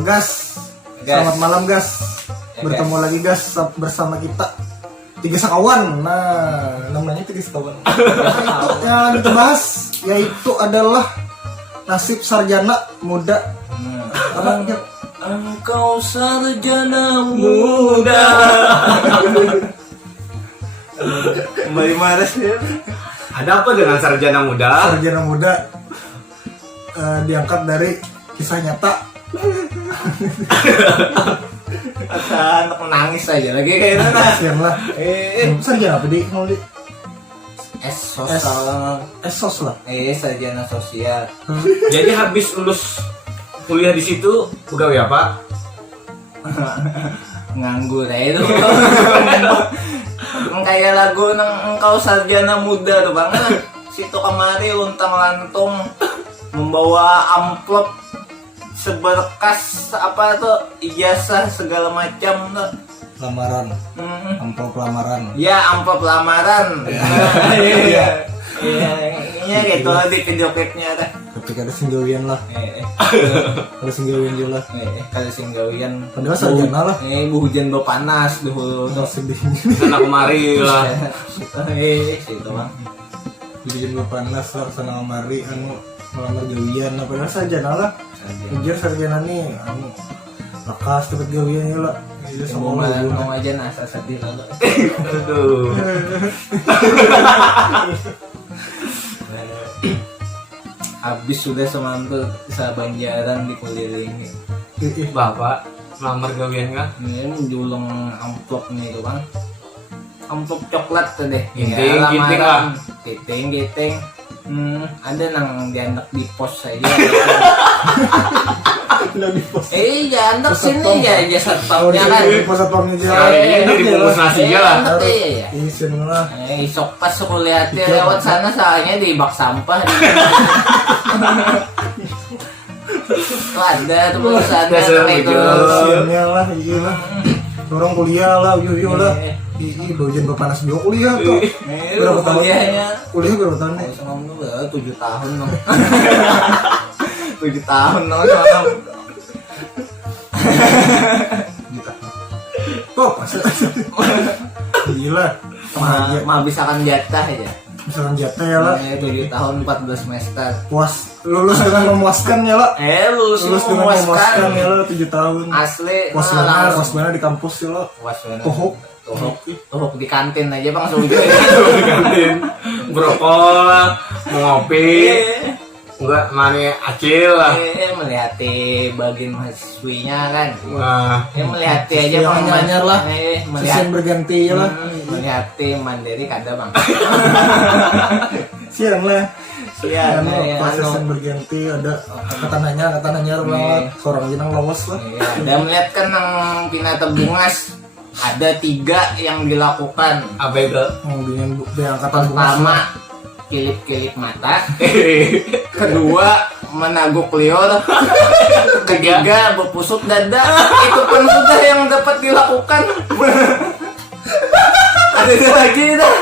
Gas. Selamat malam Gas. Bertemu lagi Gas bersama kita Tiga Sekawan. Nah, namanya Tiga Sekawan. Itu yang kita bahas yaitu adalah nasib sarjana muda. Apa? Engkau sarjana muda. Kembali maras ya. Ada apa dengan sarjana muda? Sarjana muda diangkat dari kisah nyata. Asa anak menangis aja lagi kayaknya. Kasian lah. Sarjana apa di? Mau di? Esos lah. Sarjana sosial. Jadi habis lulus kuliah di situ pegawai apa? Nganggur aja tuh. Kayak lagu nang engkau sarjana muda tuh bang. Situ kemari luntang lantung membawa amplop seberkas apa tuh ijazah segala macam tuh. Lamaran. Amplop lamaran. Ya amplop lamaran. Iya. Iya gitu lah di video klipnya ada. Tapi ada singgawian lah. Ada singgawian juga lah. Kalau singgawian. Padahal sarjana lah. Bu hujan bu panas dulu. Sedih. Sana kemari lah. Situ bang. Hujan gue panas lah sana kemari melamar gawian. Padahal sarjana lah. Ujar sarjana nih lekas dapat gawian ya lah. Mau aja nasa sedih lalu. Aduh. Habis sudah semantul sabanjaran dikelilingi. Bapak melamar gawian kah? Ini menjulung amplop nih tuh bang. Amplop coklat tuh deh. Giting lah. Giting. Ada nang diandak di pos aja. Di pos. Diandak sini ya jasa topnya kan. Di pos satpamnya aja. Ini dibungkus nasinya lah. Iya. Isin lah. Isok pas kuliahnya lewat sana soalnya di bak sampah. Tuh ada tulisannya itu. Isinnya lah, iya lah. Dorong kuliah lah, yuk lah. Ih, hujan panas juga kuliah tuh. Berapa tahun? Kuliah berapa tahun nih? 7 tahun dong. 7 tahun dong. Kok pas? Gila. Mah bisakan jatah aja. Misalkan jatah ya lah. 7 tahun 14 semester. Puas, lulus dengan memuaskan ya lah. Lulus Dengan memuaskan ya lah 7 tahun. Asli. Puas benar di kampus ya lah. Tuhuk di kantin aja bang sudah. Di kantin. Berokok, ngopi. Enggak mani acil lah. Melihati bagian mahasiswinya kan. Nah, Melihati aja yang nyanyar lah. Melihat Season berganti ya lah. melihati mandiri kada bang. Siang lah. Sian Pas season berganti ada angkatan hanyar banget. Seorang jenang lawas lah. Ada melihat kan nang Pinata Bungas. Ada 3 yang dilakukan. apa itu? Di angkatan Pertama, kilip-kilip mata. Kedua, menaguk liur. Ketiga, berpusut dada. Itu pun sudah yang dapat dilakukan. Ada lagi dah.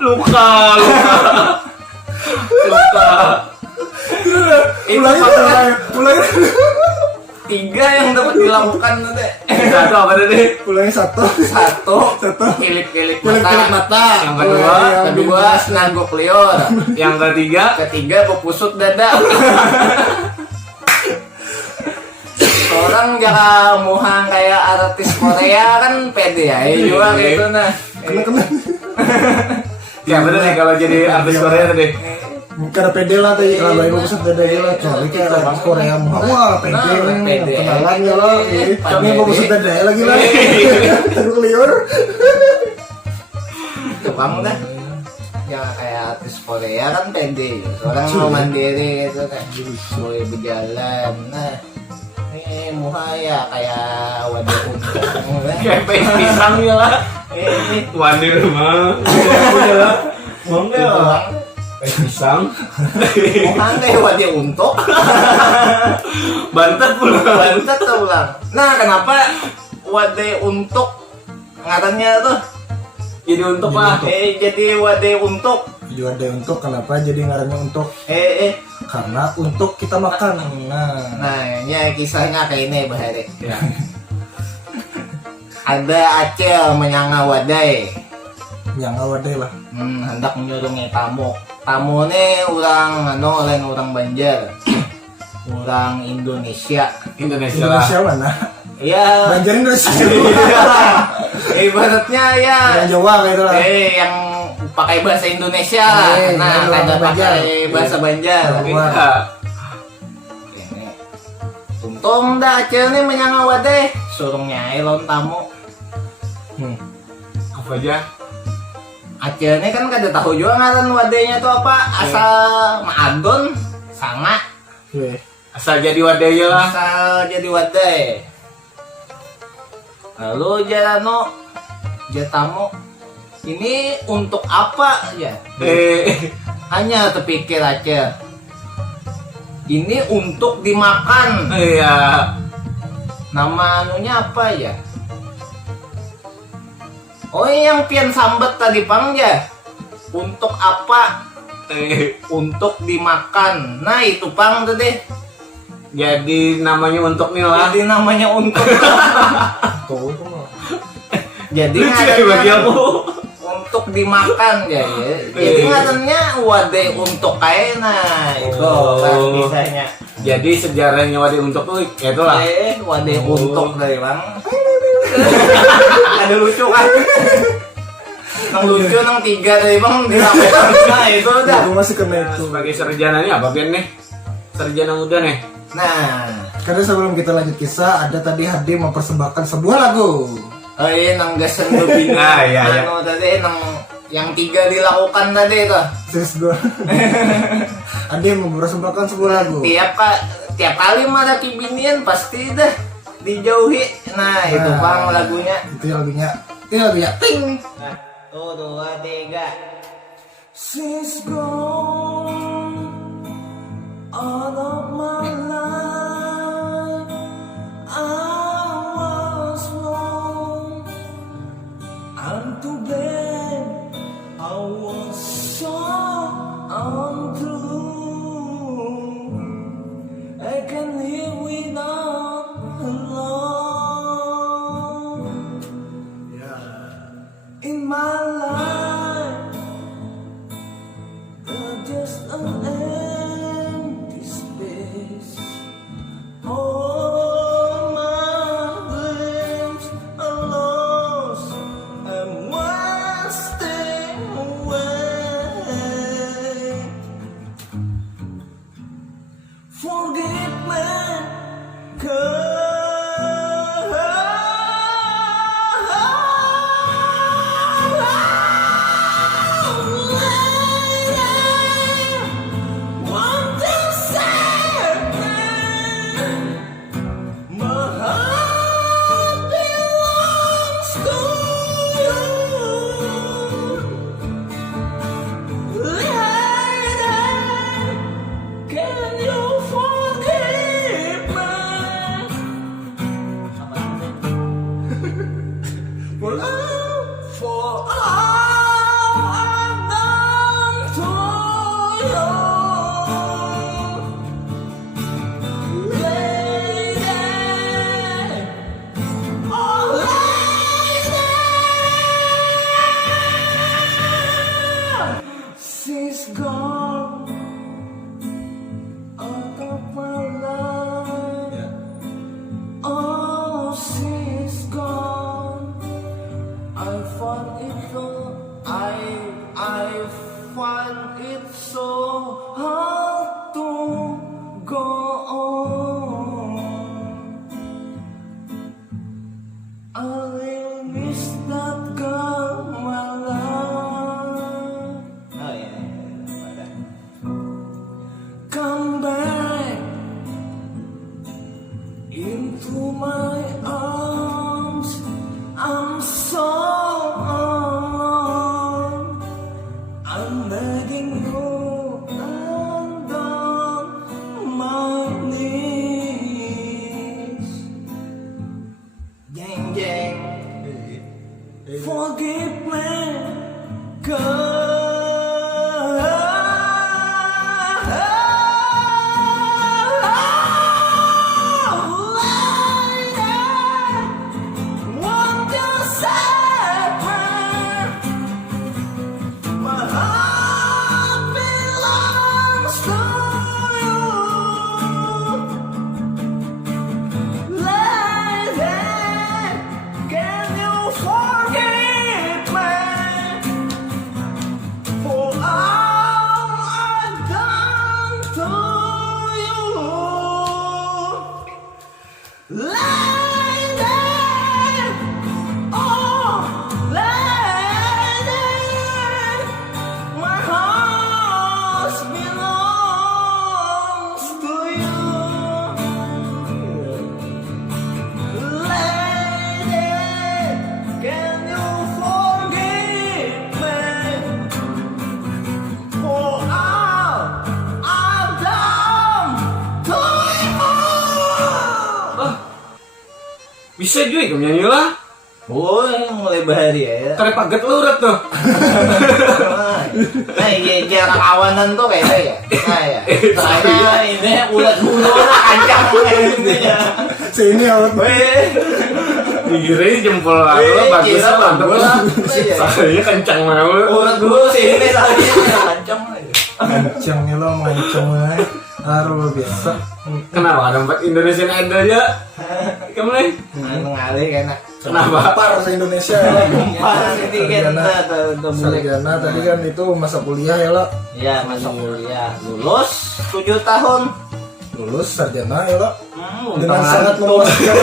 Luka. Mulai 3 yang dapat dilakukan tadi. Satu apa tadi? satu. 1, kilip-kilip mata. Yang kedua, naguk liur. Yang Ketiga, berpusut dada. Orang jaka muhang kayak artis Korea kan pede ya, juga gitu nah. Kena. Ya bener nih kalau jadi artis Korea tadi. Karena pede lah tadi kalau ibu pusat dada ya lah. Coba kayak artis Korea wah pede nih. Kenalan ya lah. Ini ibu pusat dada ya lagi lah. Tunggu liur. Itu kamu dah. Ya kayak artis Korea kan pede. Orang mau mandiri gitu kan. Boleh berjalan. Nah. Ini muha ya kayak wadah untuk Kayak pisang ya lah. Wadir mah. Mangga lah. Pisang. muha kayak wadah untuk. Bantet Ulang. Nah kenapa wadah untuk ngarannya tuh? Jadi untuk lah. Jadi wadah untuk. Juga ada untuk kenapa jadi ngarannya untuk karena untuk kita makan. Nah, ya kisahnya kayak ini Bahari. Ya. Ada Acel menyanga wadai. Yang awal deh lah. Hendak menyurungi tamu. Tamu ini orang lain orang Banjar. Orang Indonesia. Indonesia lah. Indonesia mana? Ya, Banjar Indonesia. ibaratnya ya. Yang Jawa kayak itu lah. Yang pakai bahasa Indonesia lah. Nah, yang kagak Banjar. pakai bahasa Banjar. Beda. Ini. Untung dah Acel nih menyanga wadai. Suruh nyai lawan tamu. Apa aja? Acel ini kan kada tahu juga ngaran wadainya tuh apa. Asal Maadon, Sanga. Oke. Asal jadi wadaya lah. Asal jadi wadai. Lalu Jarano, Jatamu, ini untuk apa ya? Hanya terpikir aja. Ini untuk dimakan. Iya. Nama anunya apa ya? Oh, yang pian sambet tadi pang ya. Untuk apa? Untuk dimakan. Nah itu pang tadi. Jadi namanya untuk nih lah. Jadi namanya untuk. Tuh itu mah. Jadi Lucu ya bagi ngarannya aku. untuk dimakan ya. Jadi ngarannya wadai untuk kayak nah itu kan kisahnya. Jadi sejarahnya wadah untuk tuh ya itulah. Wadai untuk dari bang. Ada lucu kan? Nang lucu nang 3 dari bang dilakukan. Nah itu udah. Aku masih kena itu. Sebagai sarjana nih apa Bian nih? Sarjana muda nih. Nah, Karena sebelum kita lanjut kisah, ada tadi Hadi mempersembahkan sebuah lagu. oh iya nang gasan lebih. Nah, iya. Anu tadi nang yang 3 dilakukan tadi itu. Terus gue Hadi mempersembahkan sebuah lagu. Tiap kali mah ada kibinian pasti dah dijauhi. Nah, itu bang lagunya. Itu lagunya. Ini lagunya. Ting. Nah, 1, 2, 3. She's gone out of my life. I was wrong. I'm to blame. I was so untrue. I can live without her love. In my life, there's just an empty space. All my dreams are lost. I'm wasting away. Forgive me, 'cause one thing said my heart belongs to you. Lady, can you forgive me for all I've done to you? Lady, oh lady, she's gone out of my life. Oh, she's gone. I find it so hard to go on. I will miss that girl, my love. Oh iya. Ada. Come back into my arms. I'm so alone. I'm begging you and on my knees. Jeng jeng. Forgive me, Lady, oh, lady, my heart belongs to you. Lady, can you forgive me for all I've done to you? Bisa juga kamu nyanyi lah. Woi, mulai bahagia ya. Tarik paget lu urat tuh. Nah, iya jarak kawanan tuh kayaknya ya. Nah ya. Soalnya ini ulat bulu kancang intinya. Sini awet. Weh, Dikirain jempol aku lah bagus kira lah, mantep bagus. lah. Iya. Soalnya kencang banget. ulat bulu sini soalnya kancang. Kencangnya lo mancung aja. Aduh biasa. Kenapa ada 4 Indonesian Idol aja? Kamu nih? Mengalih kayaknya. Kenapa? Par se Indonesia. Parah sedikit tuh boleh. Sarjana tadi kan itu masa kuliah ya lo. Iya, masuk kuliah. Lulus 7 tahun. Lulus sarjana ya lo. Dengan Untang sangat lantung. memuaskan.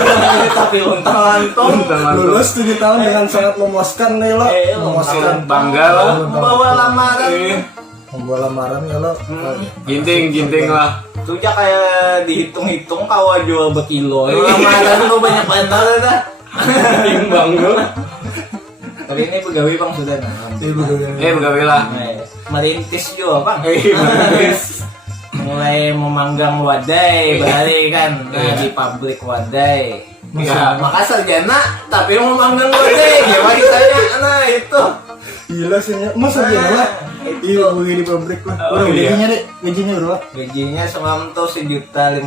Tapi untang lantung. Lulus 7 tahun dengan sangat memuaskan nih lo. Memuaskan. Bangga lah. Bawa lamaran. Membawa lamaran ya lo. Ginting lah. Tuh ya kayak dihitung-hitung kawa jual berkilo. Lamaran lu banyak banget dah. Timbang lu. Tapi ini pegawai bang sudah nah. Begawe lah. Merintis juga bang. Merintis. Mulai memanggang wadai balik kan di pabrik wadai. Iya. Maka sarjana tapi memanggang wadai. Gimana ditanya? Nah itu. Gila sih ya. Mas sarjana lah. Iya, gue di pabrik lah. Oh, iya. Gajinya deh, gajinya berapa? Gajinya semalam tuh 1.500.000.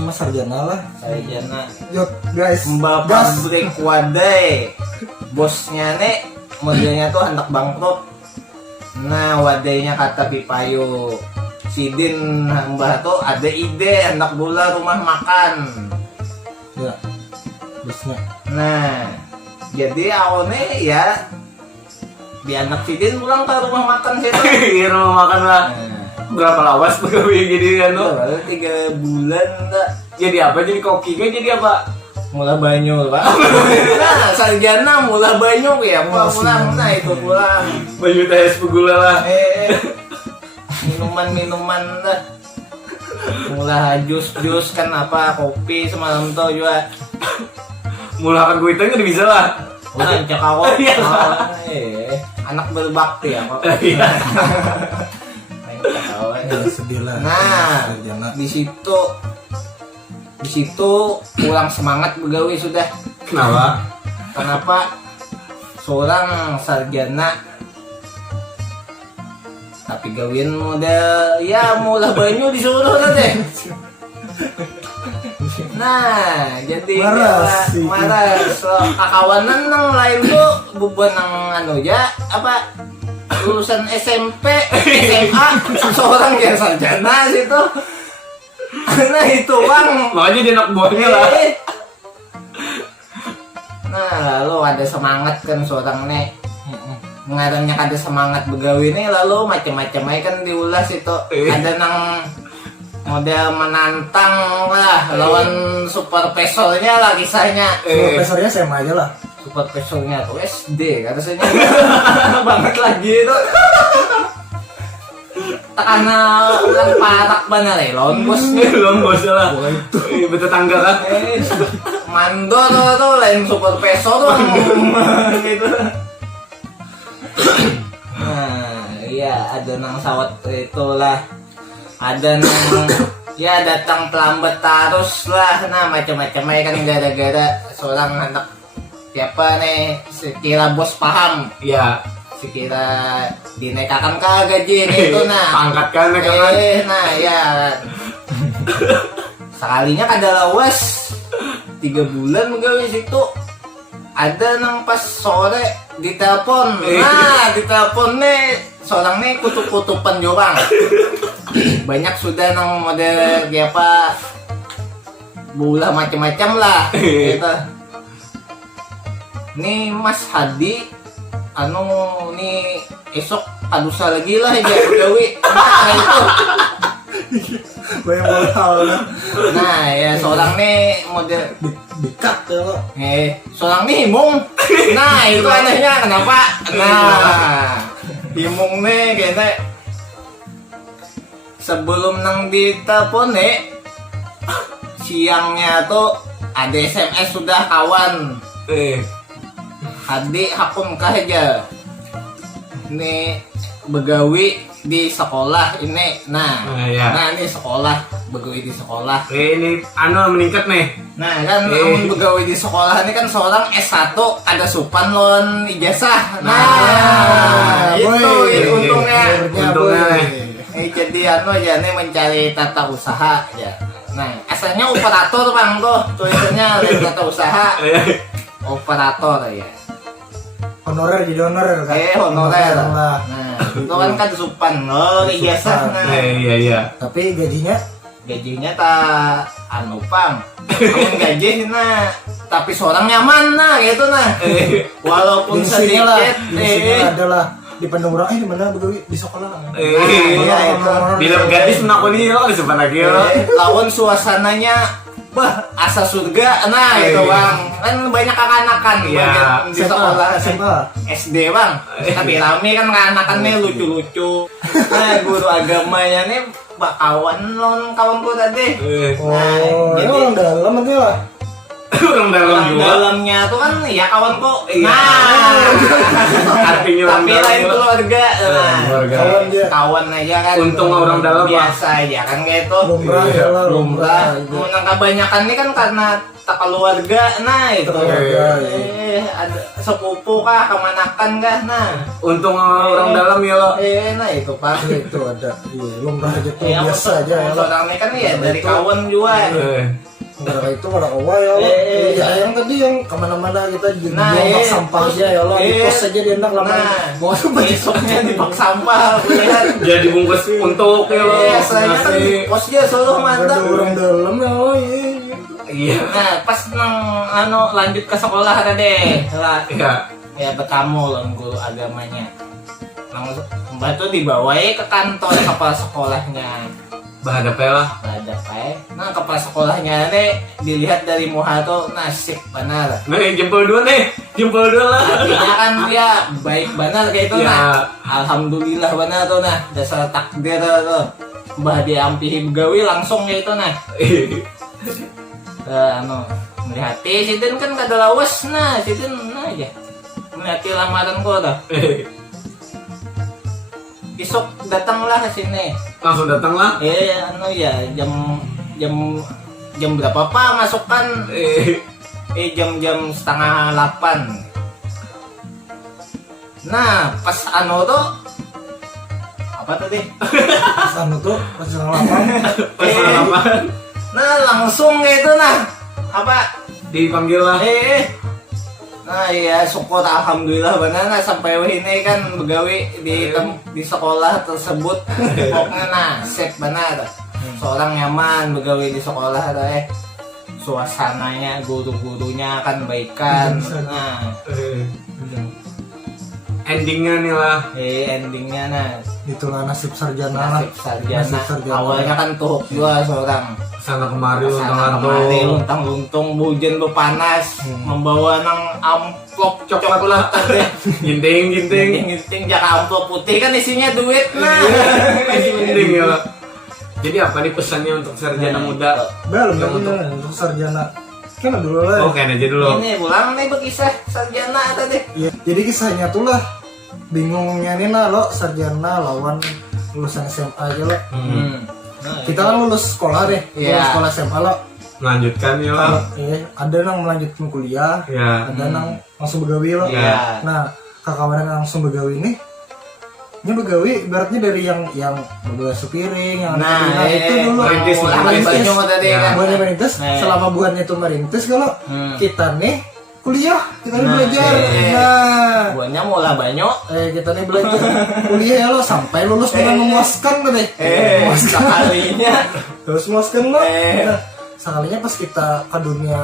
Mas sarjana lah. Sarjana. Yuk guys, Mbak gas. pabrik wadai. Bosnya nih modelnya tuh hendak bangkrut. Nah wadainya kata Pipayu Sidin Mbah tuh ada ide hendak bula rumah makan. Ya, bosnya. Nah jadi awalnya ya di anak Sidin pulang ke rumah makan situ. Iya, rumah makan lah. Nah, Berapa lawas begawe jadi kan lu? baru 3 bulan enggak Jadi apa? Jadi koki kan jadi apa? mula banyu pak. Nah sarjana mula banyu ya pulang. Nah itu pulang. Banyu teh es pegula lah. Minuman lah. Mula jus kan apa kopi semalam tuh juga. Mula kan gue itu bisa lah. Udah cek awal. Iya. Anak berbakti ya kok. Iya. Ya, sedih lah. Nah Sarjana. di situ kurang semangat begawe sudah. Kenapa? Kenapa? Seorang sarjana tapi gawin model ya mula banyu disuruh deh. Nah, jadi Maras sih. maras. So, kakawanan nang lain tuh bubuan nang anu ya apa lulusan SMP, SMA, seorang yang sarjana situ. Nah itu bang. Makanya dia anak buahnya lah. Nah lalu ada semangat kan seorang nih. Ngarannya ada semangat begawi nih lalu macam-macam aja kan diulas itu. Ada nang model menantang lah lawan super pesolnya lah kisahnya. Profesornya SMA aja lah. Super pesolnya tuh SD katanya. Banget lagi itu. Takana ulang parak bener ya lawan bos. Belum bos lah. Bertetangga kan? Mandor tuh lain super peso tuh. Gitu. Nah, iya ada nang sawat itulah. Ada nang ya datang terlambat terus lah. Nah macam-macam aja kan gara-gara seorang anak siapa nih sekira bos paham. Iya. Sekira dinaikkan ke gaji itu nah. Pangkat kan kan. Nah ya. Sekalinya kada lawas 3 bulan gawe situ. Ada nang pas sore ditelepon. Nah, ditelepon nih seorang nih kutup-kutupan jorang. Banyak sudah nang model kayak apa bola macam-macam lah gitu. Nih Mas Hadi anu nih esok adusa lagi lah ya gawe. Nah itu banyak modal lah. Nah ya seorang nih model Dikat ya lo. seorang nih himung. Nah itu anehnya kenapa? Nah himung nih kayaknya sebelum nang ditelepon nih siangnya tuh ada SMS sudah kawan. Adik hakun kah aja nih begawi di sekolah ini. Nah Iya. nah ini sekolah begawi di sekolah. Ini meningkat nih. Nah kan namun begawi di sekolah ini kan seorang S1 ada supan lon ijazah. Nah, itu boy. untungnya. Untungnya. Jadi ya nih mencari tata usaha ya. Nah asalnya operator bang tuh tulisannya dari tata usaha operator ya. Honorer jadi honorer kan. Honorer. lah. Nah itu kan supan lo ijazah. Nah Iya. Tapi gajinya tak pang namun gaji nah tapi seorang nyaman nah gitu nah walaupun gengsinya lah, sedikit gengsinya adalah di pendung orang di mana begawi di sekolah. iya itu Bila gadis menakuni lo sepan lagi lo. lawan suasananya asa surga nah itu bang kan banyak kekanakan Iya. di sekolah SMA. SD bang tapi rame kan kekanakannya lucu-lucu nah guru agamanya nih kawan kawanku tadi. Oh, ini jadi- orang dalam nanti lah. Orang dalam Orang juga. dalamnya tuh kan ya kawanku. Iya. Nah, Artinya orang tapi dalam lain juga. keluarga. Nah, Keluarga. Kawan dia. kawan aja kan. Untung orang dalam, Pak. biasa aja kan kayak itu. Lumrah Iya, ya lah, Lumrah. Itu. Yang kebanyakan ini kan karena tak keluarga. Nah itu. Keluarga, Ada sepupu kah, kemanakan kah. Nah. Untung orang dalam ya lo. Nah itu pak. Itu ada. Iya, lumrah aja tuh Ya, biasa aja ya lah. Orang ini kan ya dari Itu. kawan juga. Enggak itu orang awal ya Allah. Ya yang tadi yang kemana-mana kita Nah, buang iya. sampah aja ya Allah. Di pos aja dia enak lama. Nah, Mau apa besoknya di bak sampah, lihat. Jadi bungkus untuk ya lo. Biasanya kan posnya selalu mantap. Ada orang dalam ya Allah. Iya. Nah, pas lanjut ke sekolah tadi, lah, Iya. ya bertamu lawan guru agamanya. Langsung Mbak tuh dibawain ke kantor kepala sekolahnya. Bahada lah. Ada nah kepala sekolahnya nih dilihat dari muha tuh nasib benar. Nah, jempol dua nih. Jempol dua lah. Artinya kan dia baik benar kayak itu Ya. nah. Alhamdulillah benar tuh nah dasar takdir tuh. Mbah diampihi begawi langsung kayak itu nah. Melihat Sidin kan kada lawas nah Sidin nah aja melihat lamaran ko dah. Besok datanglah ke sini. Langsung datang lah. Jam berapa pak masukkan? Jam setengah 8. Nah pas tuh apa tadi? Anu tuh pas lapang. Pas apa? Nah langsung itu nah apa? Dipanggil lah. Nah iya syukur alhamdulillah benar nah sampai ini kan begawi di sekolah tersebut pokoknya nah sip benar seorang nyaman begawi di sekolah suasananya guru-gurunya kan baikan nah Endingnya nih lah. endingnya nah Itulah nasib sarjana lah. nasib sarjana Nasib sarjana. awalnya kan tuh dua seorang Sana kemari sana untung kemari antung. luntang-luntung hujan panas membawa nang amplop Coklat lah. tadi Ginting. Ginting jaka amplop putih kan isinya duit nah. Masih penting ya lah. Jadi apa nih pesannya untuk sarjana muda? Belum Yang tapi untuk- untuk sarjana. Kan dulu lah. Oke aja dulu. Ini pulang nih berkisah sarjana tadi. Iya, jadi kisahnya tuh lah bingungnya nih nah lo sarjana lawan lulusan SMA aja lo. Kita kan lulus sekolah deh, Iya. lulus sekolah SMA lo. Melanjutkan ya lah. Ada yang melanjutkan kuliah, Ya. ada yang langsung begawi lo. Iya. Nah, kawan yang langsung begawi ini begawi ibaratnya dari yang berbasuh piring, yang Nah, itu dulu merintis lah, merintis. Tadi Ya. kan. buatnya merintis. Nah. Selama buannya itu merintis kalau kita nih kuliah, kita nih Nah, belajar. iya. Nah, Buahnya mulai banyak. kita nih belajar kuliah ya lo sampai lulus dengan memuaskan tuh deh. Sekalinya. Terus memuaskan lo. Eh. Nah, sekalinya pas kita ke dunia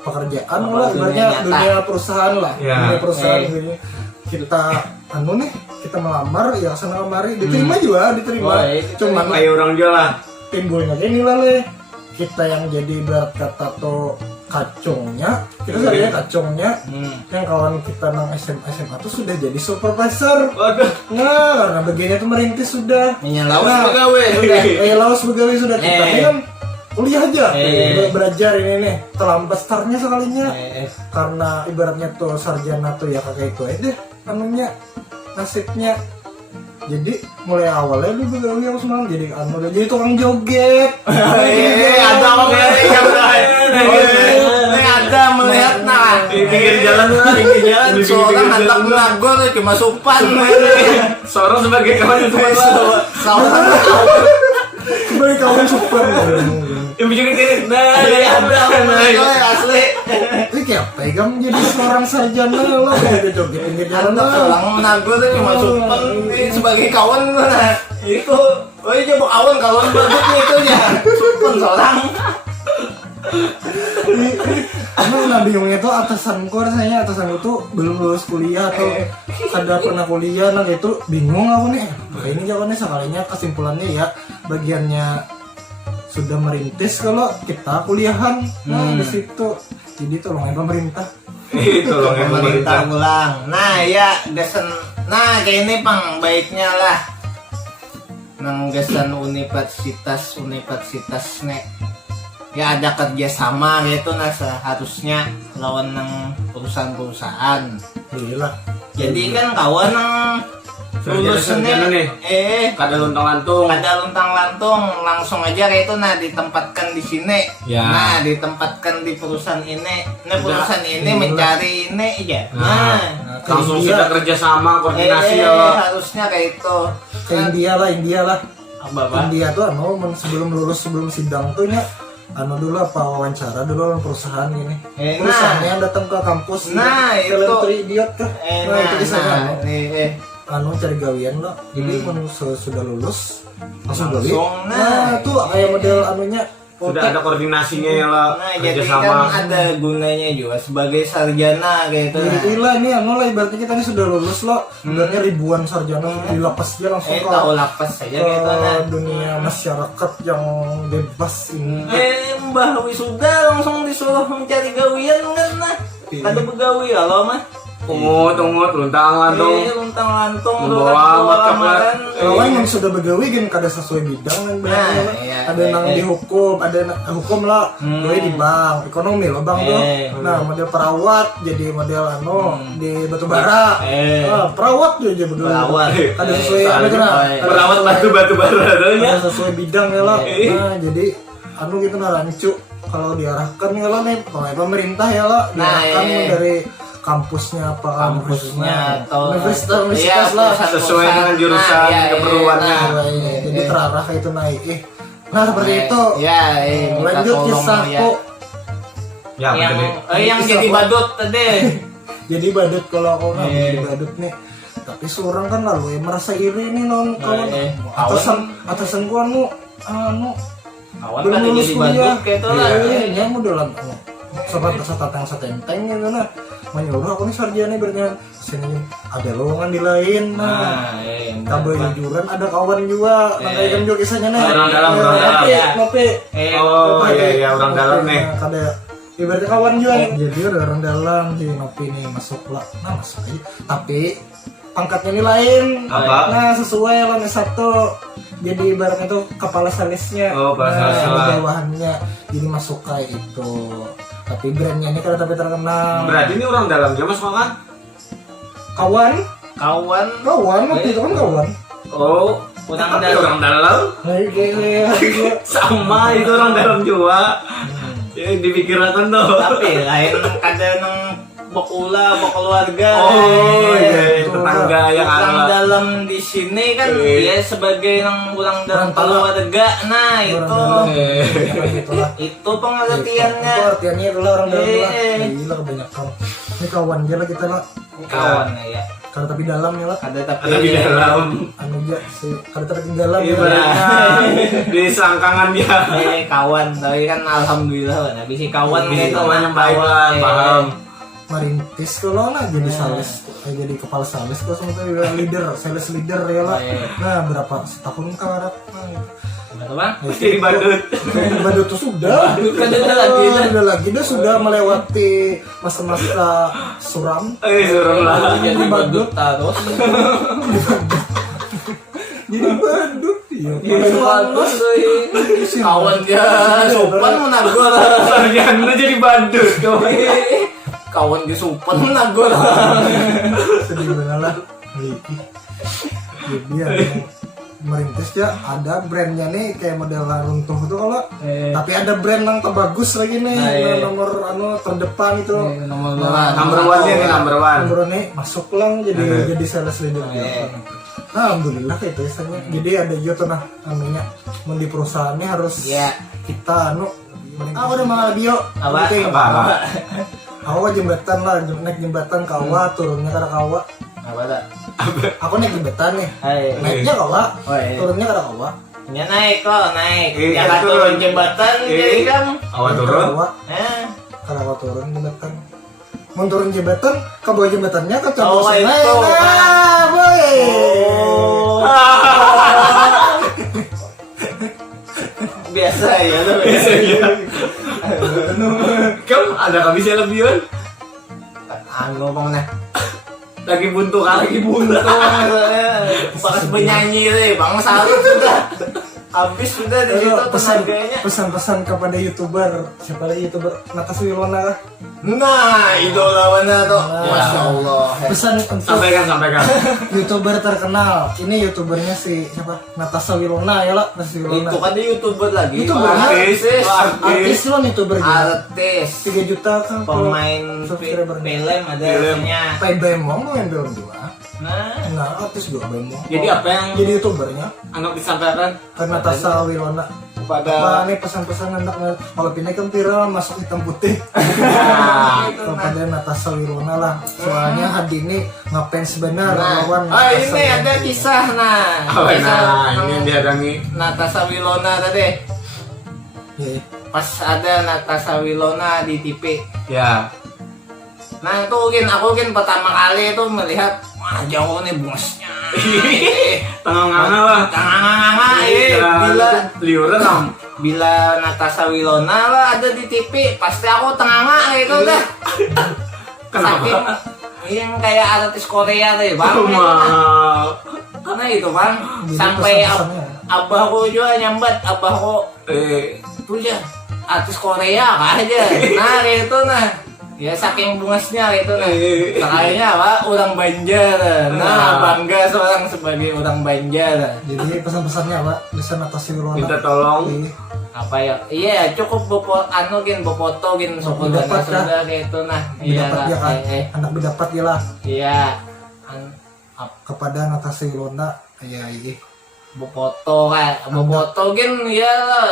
pekerjaan Apa, lo, dunia ibaratnya nyata. dunia perusahaan lah, Ya. dunia perusahaan Eh. gitu. Kita kita melamar ya sana kemari diterima juga diterima. Oh, iya, Cuman Kayak orang jual lah. timbulnya gini lah le, kita yang jadi berat kata tuh kacungnya, kita ya kacungnya, yang kawan kita nang SMA tuh sudah jadi supervisor. Waduh. Nah, karena begini tuh merintis sudah. Lawas pegawai sudah. Lawas pegawai sudah, kita ini kan kuliah aja, belajar ini nih, terlambat startnya sekalinya. Karena ibaratnya tuh sarjana tuh ya kakek itu aja, anunya nasibnya. Jadi mulai awalnya lu begawi aku senang jadi jadi tukang joget. Ada ada melihat nah Di pinggir jalan lah. seorang hantam nagor cuma supan. Seorang sebagai kawan itu Seorang Sebagai kawan super. yang bikin ini. ada asli. Ini kayak pegang jadi seorang sarjana lo kayak joget pinggir jalan Hantam lah. tulang nagor cuma supan sebagai kawan nah itu. Oh iya kawan bagusnya itu ya supan seorang. Emang nah bingungnya tuh atasanku rasanya atasanku tuh belum lulus kuliah atau ada pernah kuliah nah itu bingung aku nih. Ini jawabannya sekalinya kesimpulannya ya bagiannya sudah merintis kalau kita kuliahan. Nah di situ jadi tolongin pemerintah. Tolong yang Pemerintah ulang. Nah ya gesen. Nah kayak ini pang baiknya lah. Nang gesan universitas nek. Ya ada kerjasama gitu nah seharusnya lawan nang perusahaan-perusahaan. Gila. Jadi kan kawan nang sarjana nih. Kada luntang-lantung. Ada luntang-lantung langsung aja kayak itu nah ditempatkan di sini. Ya. Nah ditempatkan di perusahaan ini. Nah perusahaan ini mencari ini aja. Nah Langsung sudah kerjasama koordinasi ya lo. harusnya kayak itu. Ke India lah. Apa? India tuh sebelum sidang tuh nya dulu apa wawancara dulu perusahaan ini. Perusahaannya yang datang ke kampus. Nah, itu. Idiot kan. Nah, itu kisahnya. Cari gawian lah. Jadi sudah lulus langsung gawi. Nah, itu kayak model anunya Sudah ada koordinasinya ya lo. Nah, jadi Kerjasama. kan ada gunanya juga sebagai sarjana gitu. Inilah nih lah ibaratnya kita ini sudah lulus loh. Sebenarnya ribuan sarjana di lapas dia langsung ke tahu lapas saja gitu nah. dunia masyarakat yang bebas ini. Mbah wisuda langsung disuruh mencari gawian kan nah. Ada begawi kalau mah. Ungut, luntang-lantung. Luntang-lantung Membawa lamaran. Kalau yang sudah begawi kan kada sesuai bidang kan ada nang di hukum, ada hukum lah, gue di bank, ekonomi lo bang tuh. Nah model perawat jadi model di batu bara. Perawat jadi begitu. Ada sesuai Perawat batu bara adanya. ada sesuai bidang ya lah. Nah jadi gitu nah rancu kalau diarahkan ya lah nih pemerintah ya lah diarahkan dari kampusnya apa atau universitas lah Sesuai dengan jurusan keperluannya. jadi terarah itu naik nah seperti itu lanjut kisahku yang jadi badut tadi. jadi badut kalau aku nggak jadi badut nih tapi seorang kan lalu merasa iri nih non kawan atasan gua kawan kan jadi badut kayak itu lah. Yang modelan sobat yang setenteng gitu nah menyuruh aku nih sarjana berarti sini ada lowongan di lain kabel jujuran ada kawan juga kayak juga kisahnya nih Orang dalam ngopi orang dalam nih. ada ibaratnya kawan juga nih jadi ada orang dalam di ngopi nih masuk lah masuk aja tapi pangkatnya nih lain nah sesuai lah nih satu jadi ibaratnya tuh kepala salesnya bawahannya jadi masuk kayak itu tapi brandnya ini kada tapi terkenal. Berarti ini orang dalam juga masuk kan? Kawan waktu itu kan kawan. Orang dalam. Sama itu orang dalam juga. Ya dipikirkan tuh. Tapi lain kada nang bakula keluarga. Tetangga yang orang dalam di sini kan dia sebagai nang orang dalam keluarga. Nah itu pengertiannya. Artiannya adalah orang dalam lah. Gila kebanyakan. Ini kawan aja lah kita lah. Kawan ya. Kada tapi dalam ya lah. Ada tapi di dalam. Anu aja sih. Kada tapi dalam ya. Di sangkangan dia. Kawan tapi kan alhamdulillah nah bisa kawan gitu namanya paham. Merintis kalau lah jadi sales jadi kepala sales kalau sementara leader sales leader ya lah nah berapa setahun karat Apa bang? Jadi badut. Badut tuh sudah. Kan ada lagi. Udah lagi dia sudah melewati masa-masa suram. Suruh lah. Jadi badut terus. Jadi badut. Iya. Jadi badut kawan dia sopan menagor. Sarjana lu jadi badut. Kawan dia sopan menagor. Sedih bener lah. Jadi ya merintis ya ada brandnya nih kayak model runtuh itu kalau tapi ada brand yang terbagus lagi nih nomor terdepan itu Nomor Number one nih, number one. nomor nih masuk lang jadi sales leader alhamdulillah kayak itu istilahnya jadi ada juga tuh nah namanya mau di perusahaannya harus kita aku udah malah bio Apa? aku jembatan lah naik jembatan kawa turunnya karena kawa Apa dah? aku naik jembatan nih Hai. naiknya kawa Hai. turunnya karena kawa Ya naik kok, naik. Iya, Jangan turun. turun jembatan jadi kamu. Awal turun. kawa karena kawa turun jembatan mau turun jembatan ke bawah jembatannya ke cabut Oh, itu. boy Biasa ya tuh. Biasa ya. Kamu ada kami bisa lebihan? Ngomong nah. Lagi buntu kali. Lagi buntu. Pas bernyanyi deh, Bang Sarut sudah. Habis sudah di situ tenaganya. pesan-pesan kepada youtuber siapa lagi youtuber Natasha Wilona kah? Nah, idola mana tuh? Masya Allah. Pesan untuk Sampaikan. youtuber terkenal ini youtubernya si siapa Natasha Wilona ya lah Natasha Wilona Itu kan dia YouTuber lagi. YouTubernya? artis lo youtubernya Artis. 3 juta kan Pemain subscriber film ada Film. artinya. Pai Bemong main film juga Nah, nah artis juga Bemong Jadi apa yang jadi youtubernya anak disampaikan karena Natasha Wilona kepada apa nih pesan-pesan anak kalau pindah kan viral masuk hitam putih kepada Natasha Wilona lah soalnya Hadi ini ngapain sebenarnya lawan ini Natasha ada kisah nah. Nah, ini yang dihadangi. Natasha Wilona tadi. Iya. Pas ada Natasha Wilona di TV. Ya. Nah itu aku pertama kali itu melihat wah jauh nih bosnya. Tengah-tengah lah. Bila Liuran om. bila Natasha Wilona lah ada di TV pasti aku tengah gitu dah. Saking Kenapa? yang kayak artis Korea deh bang. Nah itu bang Jadi sampai pesan-pesannya. abahku juga nyambat abahku tuh ya artis Korea aja. Nah itu nah ya saking bungasnya gitu nah. Kayaknya apa orang Banjar. Nah bangga seorang sebagai orang Banjar. jadi pesan-pesannya apa bisa Natasha Wilona Minta tolong. Iya. Apa ya? Iya cukup bopoto gin suku dan Dapat, sudah gitu nah. Iya dapat lah. ya kan anak berdapat ya lah Iya. kepada Natasha Wilona iya iya Bopoto kayak bopoto gin ya lah.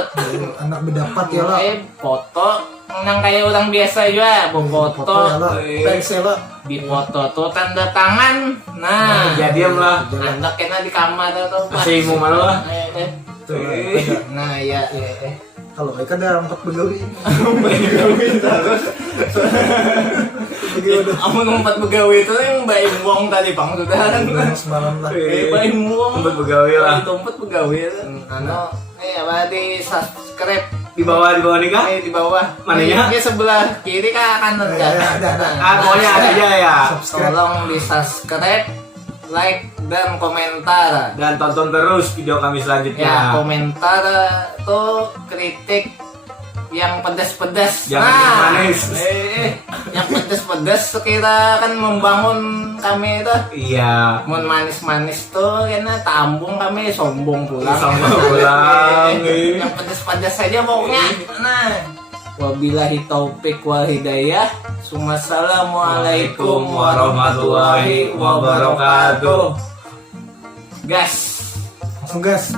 anak berdapat ya lah Foto nang kayak orang biasa juga foto bopoto. ya lah thanks ya lah Di foto tuh tanda tangan. Nah, Ya diam lah. anak kena di kamar tuh. Masih mau mana lah? Tuh, ada. Nah, ya. kalau mereka ada 4 begawi Amun empat begawe itu yang Mbak Imwong tadi Bang sudah kan. semalam lah Mbak Imwong. Tempat begawe lah. Itu empat begawe itu. Ano, apa di subscribe Di bawah nih kah? di bawah. Mananya? Ini sebelah kiri kah kanan kan? ada. Pokoknya ada aja ya. subscribe Tolong di subscribe, like dan komentar. Dan tonton terus video kami Ya, selanjutnya. komentar tuh kritik yang pedas-pedas. Jangan yang manis. Yang pedas-pedas sekira kan membangun kami itu. Iya. Mun manis-manis tuh karena tambung kami sombong pulang. Sombong pulang. Yang pedas-pedas saja pokoknya. Nah, wabillahi taufik wal hidayah. Assalamualaikum warahmatullahi wabarakatuh. Gas. langsung gas